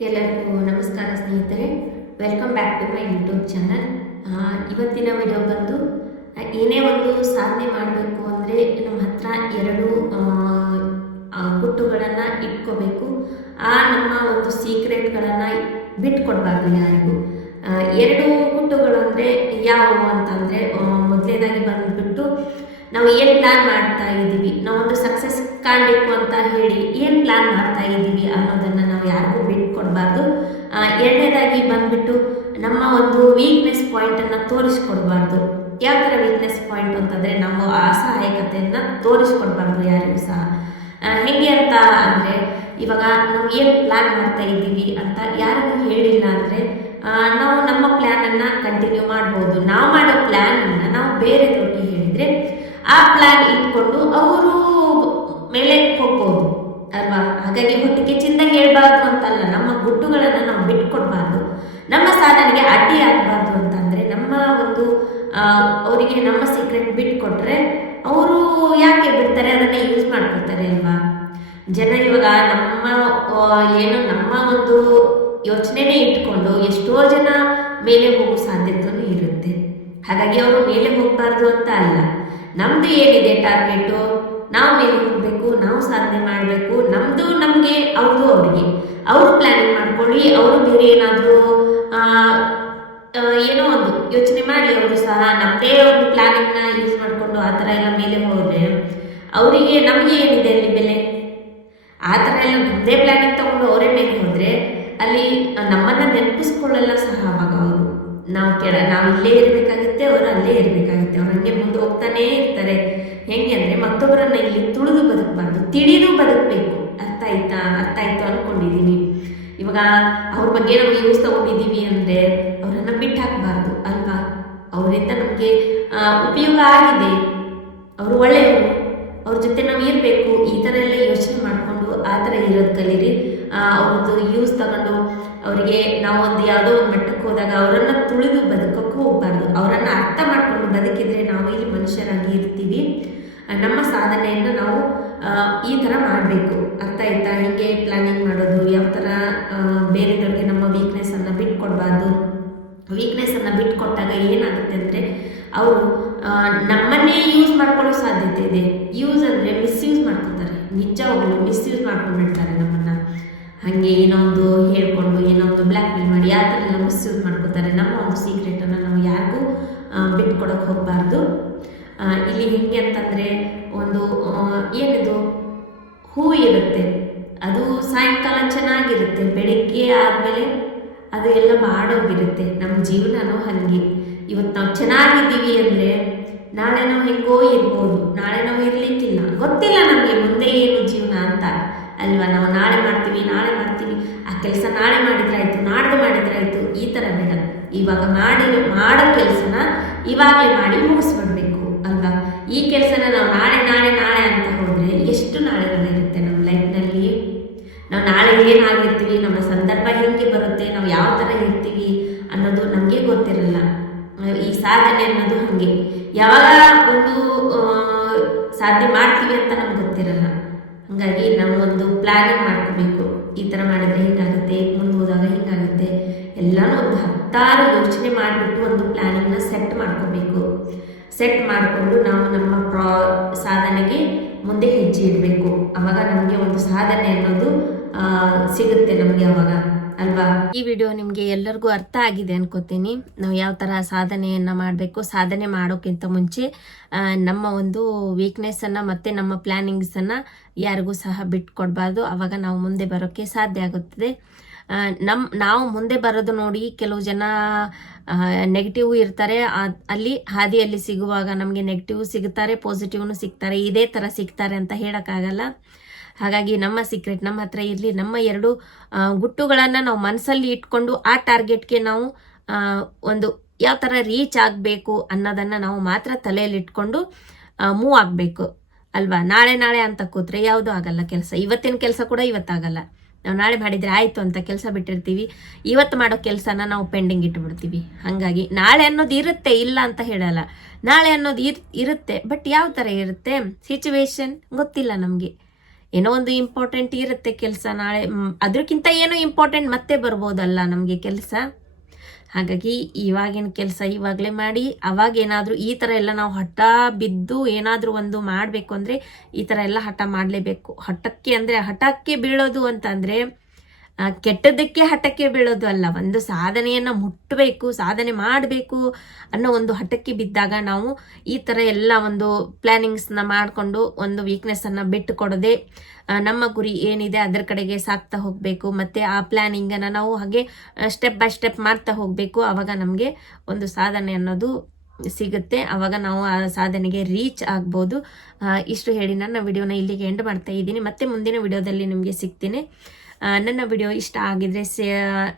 ಎಲ್ಲರಿಗೂ ನಮಸ್ಕಾರ ಸ್ನೇಹಿತರೆ. Welcome back to my YouTube channel ಇವತ್ತಿನ ವಿಡಿಯೋ ಬಂದು ಏನೇ ಒಂದು ಸಾಧನೆ ಮಾಡಬೇಕು ಅಂದರೆ ನಮ್ಮ ಹತ್ರ ಎರಡು ಗುಟ್ಟುಗಳನ್ನು ಇಟ್ಕೋಬೇಕು. ಆ, ನಮ್ಮ ಒಂದು ಸೀಕ್ರೆಟ್ಗಳನ್ನು ಬಿಟ್ಕೊಡ್ಬಾರ್ದು ಯಾರಿಗೂ. ಎರಡು ಗುಟ್ಟುಗಳು ಅಂದರೆ ಯಾವುವು ಅಂತಂದರೆ ಮೊದಲನೇದಾಗಿ ಬಂದುಬಿಟ್ಟು ನಾವು ಏನು ಪ್ಲ್ಯಾನ್ ಮಾಡ್ತಾ ಇದ್ದೀವಿ? ನಾವೊಂದು ಸಕ್ಸಸ್ ಕಾಣಬೇಕು ಅಂತ ಹೇಳಿ ಏನು ಪ್ಲ್ಯಾನ್ ಮಾಡ್ತಾ ಇದ್ದೀವಿ ಅನ್ನೋದನ್ನು ನಾವು ಯಾರಿಗೂ ಬಿಟ್ಕೊಡ್ಬಾರ್ದು. ಎರಡನೇದಾಗಿ ಬಂದ್ಬಿಟ್ಟು ನಮ್ಮ ಒಂದು ವೀಕ್ನೆಸ್ ಪಾಯಿಂಟನ್ನು ತೋರಿಸ್ಕೊಡ್ಬಾರ್ದು. ಯಾವ ಥರ ವೀಕ್ನೆಸ್ ಪಾಯಿಂಟ್ ಅಂತಂದರೆ ನಾವು ಅಸಹಾಯಕತೆಯನ್ನು ತೋರಿಸ್ಕೊಡ್ಬಾರ್ದು ಯಾರಿಗೂ ಸಹ. ಹೇಗೆ ಅಂತ ಅಂದರೆ ಇವಾಗ ನಾವು ಏನು ಪ್ಲ್ಯಾನ್ ಮಾಡ್ತಾ ಇದ್ದೀವಿ ಅಂತ ಯಾರಿಗೂ ಹೇಳಿಲ್ಲ ಅಂದರೆ ನಾವು ನಮ್ಮ ಪ್ಲ್ಯಾನನ್ನು ಕಂಟಿನ್ಯೂ ಮಾಡ್ಬೋದು. ನಾವು ಮಾಡೋ ಪ್ಲ್ಯಾನನ್ನು ನಾವು ಬೇರೆದವ್ರಿಗೆ ಹೇಳಿದರೆ ಆ ಪ್ಲಾನ್ ಇಟ್ಕೊಂಡು ಅವರು ಮೇಲೆ ಹೋಗ್ಬೋದು. ಅಲ್ವಾ? ಹಾಗಾಗಿ ಹೊತ್ತಿಗೆ ಚಿಂದ ಹೇಳ್ಬಾರ್ದು ಅಂತಲ್ಲ, ನಮ್ಮ ಗುಟ್ಟುಗಳನ್ನು ನಾವು ಬಿಟ್ಕೊಡ್ಬಾರ್ದು. ನಮ್ಮ ಸಾಧನೆಗೆ ಅಡ್ಡಿ ಆಗಬಾರ್ದು ಅಂತಂದರೆ ನಮ್ಮ ಒಂದು ಅವರಿಗೆ ನಮ್ಮ ಸೀಕ್ರೆಟ್ ಬಿಟ್ಕೊಟ್ರೆ ಅವರು ಯಾಕೆ ಬಿಡ್ತಾರೆ? ಅದನ್ನು ಯೂಸ್ ಮಾಡ್ಕೊಳ್ತಾರೆ ಅಲ್ವಾ? ಜನ ಇವಾಗ ನಮ್ಮ ಏನು ನಮ್ಮ ಒಂದು ಯೋಚನೆನೇ ಇಟ್ಕೊಂಡು ಎಷ್ಟೋ ಜನ ಮೇಲೆ ಹೋಗೋ ಸಾಧ್ಯತೆನೂ ಇರುತ್ತೆ. ಹಾಗಾಗಿ ಅವರು ಮೇಲೆ ಹೋಗಬಾರ್ದು ಅಂತ ಅಲ್ಲ. ನಮ್ದು ಏನಿದೆ ಟಾರ್ಗೆಟು ನಾವು ಮೇಲೆ ಹೋಗಬೇಕು? ನಾವು ಸಾಧನೆ ಮಾಡಬೇಕು? ನಮ್ಮದು ನಮಗೆ ಅವ್ರದ್ದು ಅವರಿಗೆ. ಅವರು ಪ್ಲ್ಯಾನಿಂಗ್ ಮಾಡ್ಕೊಳ್ಳಿ, ಅವರು ಬೇರೆ ಏನಾದರೂ ಏನೋ ಒಂದು ಯೋಚನೆ ಮಾಡಿ ಅವರು ಸಹ. ನಮ್ಮದೇ ಒಂದು ಪ್ಲ್ಯಾನಿಂಗ್ನ ಯೂಸ್ ಮಾಡಿಕೊಂಡು ಆ ಥರ ಎಲ್ಲ ಮೇಲೆ ಹೋದರೆ ಅವರಿಗೆ ನಮಗೆ ಏನಿದೆ ಅಲ್ಲಿ ಬೆಲೆ? ಆ ಥರ ಎಲ್ಲ ನಮ್ಮದೇ ಪ್ಲ್ಯಾನಿಂಗ್ ತಗೊಂಡು ಅವರೇ ಮೇಲೆ ಹೋದರೆ ಅಲ್ಲಿ ನಮ್ಮನ್ನು ನೆನಪಿಸ್ಕೊಳ್ಳಲ್ಲ ಸಹ ಅವಾಗ ಅವರು ನಾವು ಕೆಳ, ನಾವು ಇಲ್ಲೇ ಇರಬೇಕಾಗುತ್ತೆ, ಅವರು ಅಲ್ಲೇ ಇರಬೇಕಾಗುತ್ತೆ. ಅವ್ರು ಹಂಗೆ ಮುಂದೆ ಹೋಗ್ತಾನೇ ಇರ್ತಾರೆ. ಹೆಂಗೆ ಅಂದರೆ ಮತ್ತೊಬ್ಬರನ್ನ ಇಲ್ಲಿ ತುಳಿದು ಬದುಕಬಾರ್ದು, ತಿಳಿದು ಬದುಕಬೇಕು. ಅರ್ಥ ಆಯ್ತಾ? ಅರ್ಥ ಆಯ್ತು ಅಂದ್ಕೊಂಡಿದ್ದೀನಿ ಇವಾಗ ಅವ್ರ ಬಗ್ಗೆ ನಾವು ಯೂಸ್ ತಗೊಂಡಿದ್ದೀವಿ ಅಂದರೆ ಅವರನ್ನು ಬಿಟ್ಟು ಹಾಕಬಾರ್ದು ಅಲ್ವಾ? ಅವರಿಂದ ನಮಗೆ ಉಪಯೋಗ ಆಗಿದೆ. ಅವರು ಒಳ್ಳೆಯವರು. ಅವ್ರ ಜೊತೆ ನಾವು ಇರಬೇಕು. ಈ ಥರ ಎಲ್ಲ ಯೋಚನೆ ಮಾಡಿಕೊಂಡು ಆ ಥರ ಇರೋದು ಕಲೀರಿ. ಅವ್ರದ್ದು ಯೂಸ್ ತಗೊಂಡು ಅವರಿಗೆ ನಾವು ಒಂದು ಯಾವುದೋ ಒಂದು ಮಟ್ಟಕ್ಕೆ ಹೋದಾಗ ಅವರನ್ನು ತುಳಿದು ಬದುಕೋಕ್ಕೂ ಹೋಗ್ಬಾರ್ದು. ಅವರನ್ನು ಅರ್ಥ ಮಾಡ್ಕೊಂಡು ಬದುಕಿದ್ರೆ ನಾವು ಇಲ್ಲಿ ಮನುಷ್ಯರಾಗಿ ಇರ್ತೀವಿ. ನಮ್ಮ ಸಾಧನೆಯನ್ನು ನಾವು ಈ ಥರ ಮಾಡಬೇಕು. ಅರ್ಥ ಆಯ್ತಾ? ಹಿಂಗೆ ಪ್ಲಾನಿಂಗ್ ಮಾಡೋದು, ಯಾವ ಥರ ಬೇರೆದವ್ರಿಗೆ ನಮ್ಮ ವೀಕ್ನೆಸ್ಸನ್ನು ಬಿಟ್ಕೊಡ್ಬಾರ್ದು. ವೀಕ್ನೆಸ್ಸನ್ನು ಬಿಟ್ಕೊಟ್ಟಾಗ ಏನಾಗುತ್ತೆ ಅಂದರೆ, ಅವರು ನಮ್ಮನ್ನೇ ಯೂಸ್ ಮಾಡ್ಕೊಳ್ಳೋ ಸಾಧ್ಯತೆ ಇದೆ. ಯೂಸ್ ಅಂದರೆ ಮಿಸ್ಯೂಸ್ ಮಾಡ್ಕೊತಾರೆ. ನಿಜವಾಗಲೂ ಮಿಸ್ಯೂಸ್ ಮಾಡ್ಕೊಂಡ್ಬಿಡ್ತಾರೆ ನಮ್ಮನ್ನು ಹಾಗೆ ಏನೊಂದು ಹೇಳ್ಕೊಂಡು ಏನೋ ಒಂದು ಬ್ಲ್ಯಾಕ್ ಮೇಲ್ ಮಾಡಿ ಯಾವ ಥರ ಎಲ್ಲ ಮಿಸ್ಯೂಸ್ ಮಾಡ್ಕೋತಾರೆ. ನಮ್ಮ ಒಂದು ಸೀಕ್ರೆಟನ್ನು ನಾವು ಯಾರಿಗೂ ಬಿಟ್ಕೊಡೋಕೆ ಹೋಗಬಾರ್ದು. ಇಲ್ಲಿ ಹೆಂಗೆ ಅಂತಂದರೆ, ಒಂದು ಏನಿದು ಹೂ ಇರುತ್ತೆ. ಅದು ಸಾಯಂಕಾಲ ಚೆನ್ನಾಗಿರುತ್ತೆ. ಬೆಳಿಗ್ಗೆ ಆದಮೇಲೆ ಅದು ಎಲ್ಲ ಬಾಡೋಗಿರುತ್ತೆ. ನಮ್ಮ ಜೀವನನೂ ಹಾಗೆ. ಇವತ್ತು ನಾವು ಚೆನ್ನಾಗಿದ್ದೀವಿ ಅಂದರೆ, ನಾಳೆ ನಾವು ಹೆಂಗೋ ಇರ್ಬೋದು. ನಾಳೆ ನಾವು ಇರಲಿಕ್ಕಿಲ್ಲ. ಗೊತ್ತಿಲ್ಲ ನಮಗೆ ಮುಂದೆ ಏನು ಜೀವನ ಅಂತ. ಅಲ್ವಾ, ನಾವು ನಾಳೆ ಮಾಡ್ತೀವಿ ನಾಳೆ ಮಾಡ್ತೀವಿ. ಆ ಕೆಲಸ ನಾಳೆ ಮಾಡಿದ್ರೆ ಆಯಿತು, ನಾಡ್ದು ಆಯಿತು, ಈ ಥರ ಬೇಡ ಇವಾಗ ಮಾಡಿ, ಮಾಡೋ ಕೆಲಸನ ಇವಾಗಲೇ ಮಾಡಿ ಮುಗಿಸ್ಬಿಡ್ಬೇಕು ಅಲ್ವಾ? ಈ ಕೆಲಸನ ನಾವು ನಾಳೆ ನಾಳೆ ನಾಳೆ ಅಂತ ಹೋದರೆ ಎಷ್ಟು ನಾಳೆಗಳಿರುತ್ತೆ ನಮ್ಮ ಲೈಫ್ನಲ್ಲಿ? ನಾವು ನಾಳೆ ಏನಾಗಿರ್ತೀವಿ, ನಮ್ಮ ಸಂದರ್ಭ ಹೇಗೆ ಬರುತ್ತೆ, ನಾವು ಯಾವ ಥರ ಇರ್ತೀವಿ ಅನ್ನೋದು ನಮಗೆ ಗೊತ್ತಿರಲ್ಲ. ಈ ಸಾಧನೆ ಅನ್ನೋದು ಹಾಗೆ. ಯಾವಾಗ ಒಂದು ಸಾಧ್ಯ ಮಾಡ್ತೀವಿ ಅಂತ ನಮ್ಗೆ ಗೊತ್ತಿರಲ್ಲ. ಹಾಗಾಗಿ ನಾವು ಒಂದು ಪ್ಲ್ಯಾನಿಂಗ್ ಮಾಡ್ಕೋಬೇಕು. ಈ ಥರ ಮಾಡಿದರೆ ಹಿಂಗಾಗುತ್ತೆ ಮುಂದೆ ಹೋದಾಗ ಹಿಂಗಾಗುತ್ತೆ. ಎಲ್ಲನೂ ಒಂದು ಹತ್ತಾರು ಯೋಚನೆ ಮಾಡಿಬಿಟ್ಟು ಒಂದು ಪ್ಲ್ಯಾನಿಂಗ್ನ ಸೆಟ್ ಮಾಡ್ಕೋಬೇಕು. ಸೆಟ್ ಮಾಡಿಕೊಂಡು ನಾವು ನಮ್ಮ ಪ್ರಾ ಸಾಧನೆಗೆ ಮುಂದೆ ಹೆಜ್ಜೆ ಇಡಬೇಕು. ಆವಾಗ ನಮಗೆ ಒಂದು ಸಾಧನೆ ಅನ್ನೋದು ಸಿಗುತ್ತೆ ನಮಗೆ ಅವಾಗ. ಅಲ್ವಾ? ಈ ವಿಡಿಯೋ ನಿಮ್ಗೆ ಎಲ್ಲರಿಗೂ ಅರ್ಥ ಆಗಿದೆ ಅನ್ಕೋತೀನಿ. ನಾವು ಯಾವ ತರ ಸಾಧನೆಯನ್ನ ಮಾಡಬೇಕು, ಸಾಧನೆ ಮಾಡೋಕ್ಕಿಂತ ಮುಂಚೆ ನಮ್ಮ ಒಂದು ವೀಕ್ನೆಸ್ ಅನ್ನ ಮತ್ತೆ ನಮ್ಮ ಪ್ಲಾನಿಂಗ್ಸ್ ಅನ್ನ ಯಾರಿಗೂ ಸಹ ಬಿಟ್ಕೊಡ್ಬಾರ್ದು. ಅವಾಗ ನಾವು ಮುಂದೆ ಬರೋಕೆ ಸಾಧ್ಯ ಆಗುತ್ತದೆ. ನಮ್ಮ ನಾವು ಮುಂದೆ ಬರೋದು ನೋಡಿ ಕೆಲವು ಜನ ನೆಗೆಟಿವ್ ಇರ್ತಾರೆ. ಅಲ್ಲಿ ಹಾದಿಯಲ್ಲಿ ಸಿಗುವಾಗ ನಮಗೆ ನೆಗೆಟಿವ್ ಸಿಗುತ್ತಾರೆ ಪಾಸಿಟಿವ್ನು ಸಿಗ್ತಾರೆ, ಇದೇ ಥರ ಸಿಗ್ತಾರೆ ಅಂತ ಹೇಳೋಕ್ಕಾಗಲ್ಲ. ಹಾಗಾಗಿ ನಮ್ಮ ಸೀಕ್ರೆಟ್ ನಮ್ಮ ಹತ್ರ ಇರಲಿ. ನಮ್ಮ ಎರಡು ಗುಟ್ಟುಗಳನ್ನು ನಾವು ಮನಸ್ಸಲ್ಲಿ ಇಟ್ಕೊಂಡು ಆ ಟಾರ್ಗೆಟ್ಗೆ ನಾವು ಒಂದು ಯಾವ ಥರ ರೀಚ್ ಆಗಬೇಕು ಅನ್ನೋದನ್ನು ನಾವು ಮಾತ್ರ ತಲೆಯಲ್ಲಿ ಇಟ್ಕೊಂಡು ಮೂವ್ ಆಗಬೇಕು. ಅಲ್ವಾ? ನಾಳೆ ನಾಳೆ ಅಂತ ಕೂತ್ರೆ ಯಾವುದೂ ಆಗಲ್ಲ ಕೆಲಸ. ಇವತ್ತಿನ ಕೆಲಸ ಕೂಡ ಇವತ್ತಾಗಲ್ಲ. ನಾವು ನಾಳೆ ಮಾಡಿದರೆ ಆಯಿತು ಅಂತ ಕೆಲಸ ಬಿಟ್ಟಿರ್ತೀವಿ. ಇವತ್ತು ಮಾಡೋ ಕೆಲಸನ ನಾವು ಪೆಂಡಿಂಗ್ ಇಟ್ಬಿಡ್ತೀವಿ. ಹಾಗಾಗಿ ನಾಳೆ ಅನ್ನೋದು ಇರುತ್ತೆ, ಇಲ್ಲ ಅಂತ ಹೇಳಲ್ಲ. ನಾಳೆ ಅನ್ನೋದು ಇರ್, ಇರುತ್ತೆ, ಬಟ್ ಯಾವ ಥರ ಇರುತ್ತೆ? ಸಿಚುವೇಶನ್ ಗೊತ್ತಿಲ್ಲ ನಮಗೆ. ಏನೋ ಒಂದು ಇಂಪಾರ್ಟೆಂಟ್ ಇರುತ್ತೆ ಕೆಲಸ ನಾಳೆ. ಅದಕ್ಕಿಂತ ಏನೋ ಇಂಪಾರ್ಟೆಂಟ್ ಮತ್ತೆ ಬರ್ಬೋದಲ್ಲ ನಮಗೆ ಕೆಲಸ. ಹಾಗಾಗಿ ಇವಾಗಿನ ಕೆಲಸ ಇವಾಗಲೇ ಮಾಡಿ, ಅವಾಗ ಏನಾದರೂ ಈ ಥರ ಎಲ್ಲ ನಾವು ಹಠ ಬಿದ್ದು ಏನಾದರೂ ಒಂದು ಮಾಡಬೇಕು ಅಂದರೆ ಈ ಥರ ಎಲ್ಲ ಹಠ ಮಾಡಲೇಬೇಕು. ಹಠಕ್ಕೆ ಅಂದರೆ ಹಠಕ್ಕೆ ಬೀಳೋದು ಅಂತಂದರೆ ಆ, ಕೆಟ್ಟದ್ದಕ್ಕೆ ಹಠಕ್ಕೆ ಬೀಳೋದು ಅಲ್ಲ ಒಂದು ಸಾಧನೆಯನ್ನು ಮುಟ್ಟಬೇಕು ಸಾಧನೆ ಮಾಡಬೇಕು ಅನ್ನೋ ಒಂದು ಹಠಕ್ಕೆ ಬಿದ್ದಾಗ ನಾವು ಈ ಥರ ಎಲ್ಲ ಒಂದು ಪ್ಲ್ಯಾನಿಂಗ್ಸ್ನ ಮಾಡಿಕೊಂಡು ಒಂದು ವೀಕ್ನೆಸ್ಸನ್ನು ಬಿಟ್ಟು ಕೊಡದೆ ನಮ್ಮ ಗುರಿ ಏನಿದೆ ಅದರ ಕಡೆಗೆ ಸಾಕ್ತಾ ಹೋಗಬೇಕು ಮತ್ತು ಆ ಪ್ಲ್ಯಾನಿಂಗನ್ನು ನಾವು ಹಾಗೆ ಸ್ಟೆಪ್ ಬೈ ಸ್ಟೆಪ್ ಮಾಡ್ತಾ ಹೋಗಬೇಕು ಆವಾಗ ನಮಗೆ ಒಂದು ಸಾಧನೆ ಅನ್ನೋದು ಸಿಗುತ್ತೆ ಆವಾಗ ನಾವು ಆ ಸಾಧನೆಗೆ ರೀಚ್ ಆಗ್ಬೋದು. ಇಷ್ಟು ಹೇಳಿ ನನ್ನ ವಿಡಿಯೋನ ಇಲ್ಲಿಗೆ ಎಂಡ್ ಮಾಡ್ತಾ ಇದ್ದೀನಿ. ಮತ್ತೆ ಮುಂದಿನ ವಿಡಿಯೋದಲ್ಲಿ ನಿಮಗೆ ಸಿಗ್ತೀನಿ. ನನ್ನ ವಿಡಿಯೋ ಇಷ್ಟ ಆಗಿದ್ರೆ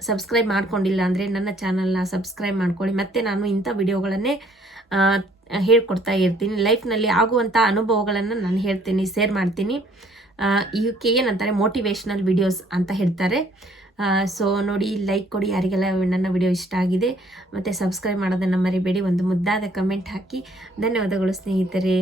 ಸಬ್ಸ್ಕ್ರೈಬ್ ಮಾಡ್ಕೊಂಡಿಲ್ಲ ಅಂದರೆ ನನ್ನ ಚಾನಲ್ನ ಸಬ್ಸ್ಕ್ರೈಬ್ ಮಾಡ್ಕೊಳ್ಳಿ. ಮತ್ತೆ ನಾನು ಇಂಥ ವಿಡಿಯೋಗಳನ್ನೇ ಹೇಳ್ಕೊಡ್ತಾ ಇರ್ತೀನಿ. ಲೈಫ್ನಲ್ಲಿ ಆಗುವಂಥ ಅನುಭವಗಳನ್ನು ನಾನು ಹೇಳ್ತೀನಿ ಶೇರ್ ಮಾಡ್ತೀನಿ. ಇವಕ್ಕೆ ಏನಂತಾರೆ ಮೋಟಿವೇಶ್ನಲ್ ವಿಡಿಯೋಸ್ ಅಂತ ಹೇಳ್ತಾರೆ. ಸೊ ನೋಡಿ ಲೈಕ್ ಕೊಡಿ. ಯಾರಿಗೆಲ್ಲ ನನ್ನ ವಿಡಿಯೋ ಇಷ್ಟ ಆಗಿದೆ, ಮತ್ತು ಸಬ್ಸ್ಕ್ರೈಬ್ ಮಾಡೋದನ್ನು ಮರಿಬೇಡಿ. ಒಂದು ಮುದ್ದಾದ ಕಮೆಂಟ್ ಹಾಕಿ. ಧನ್ಯವಾದಗಳು ಸ್ನೇಹಿತರೆ.